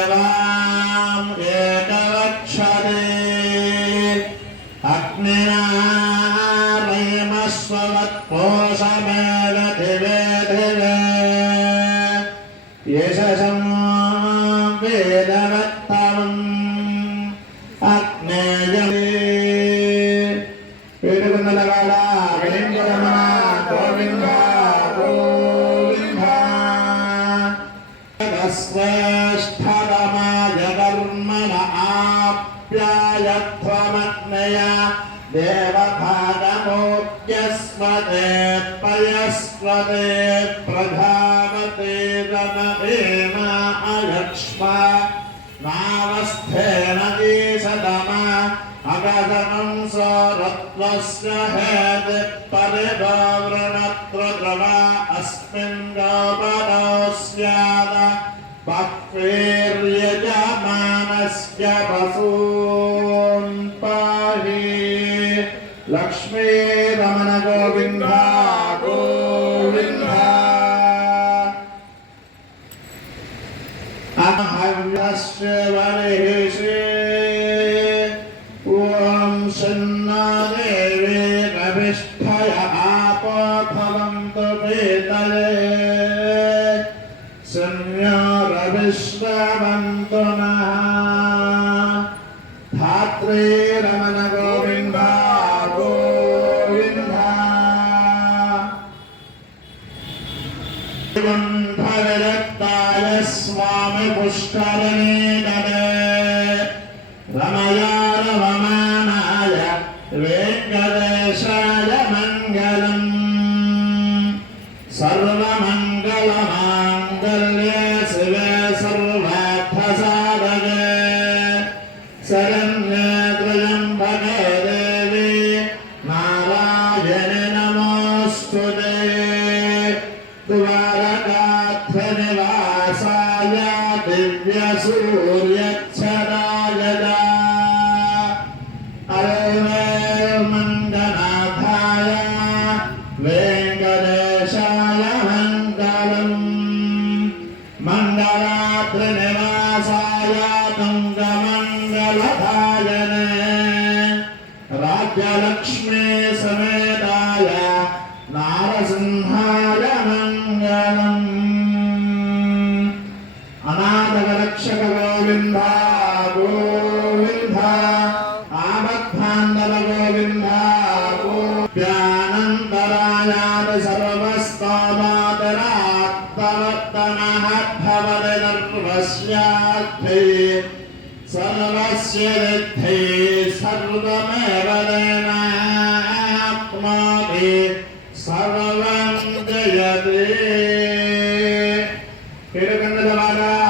सदेवाम् एकवक्षरे अग्निना रयमस्वत्पोषमेदधिवे धिवे यशसं वेदवत्तमम् अग्नेयमे ఏడుగున్నలవాడ వెలింగరమణ గోవింద శ్రేష్ఠరమాయ కర్మణ ఆప్యాయత్వమగ్నయ దేవభాగమోద్యస్వతే పయస్వతే ప్రధావతే రణేమ అయక్ష్మ నావస్థేన ఈశదమా అగగనం సరత్వస్య హేతి పరిభావృణత్రద్రవ అస్మిన్ గోపదోస్యాద భక్తిర్యజమానస్య भक्तेर्यजमानस्य वसून् पाहि लक्ष्मीरमण गोविन्दा गोविन्दा अहव्यस्य वरेषे ॐ सन्ना देवे रविष्ठय आपोभवन्तु पेतले విశ్వవంతున ధాత్రే రమణ గోవింద గోవింద భరదత్తాయ స్వామి పుష్కరణే నమే రమయా మంగళం సర్వమంగళమా శరణ్యేత్రయంబకే దేవి నారాయణ నమోస్తు ద్వారకాథ నివాసాయ దివ్య సూర్యక్షరాయ మంగనాథాయ వెంకటేశాయ మంగళం మంగళ భాగ్యలక్ష్మీ సమేతాయ నారసింహాయ మంగళం అనాథవరక్షక గోవింద గోవింద ఆపద్భాంధవ గోవింద గోప్యానంతరాయాత సర్వస్తామాతరాత్తవర్తన భవతి समनस्य विद्धि सर्वमेव देनात्माभि सर्वं जयते पेरुकन्दमाता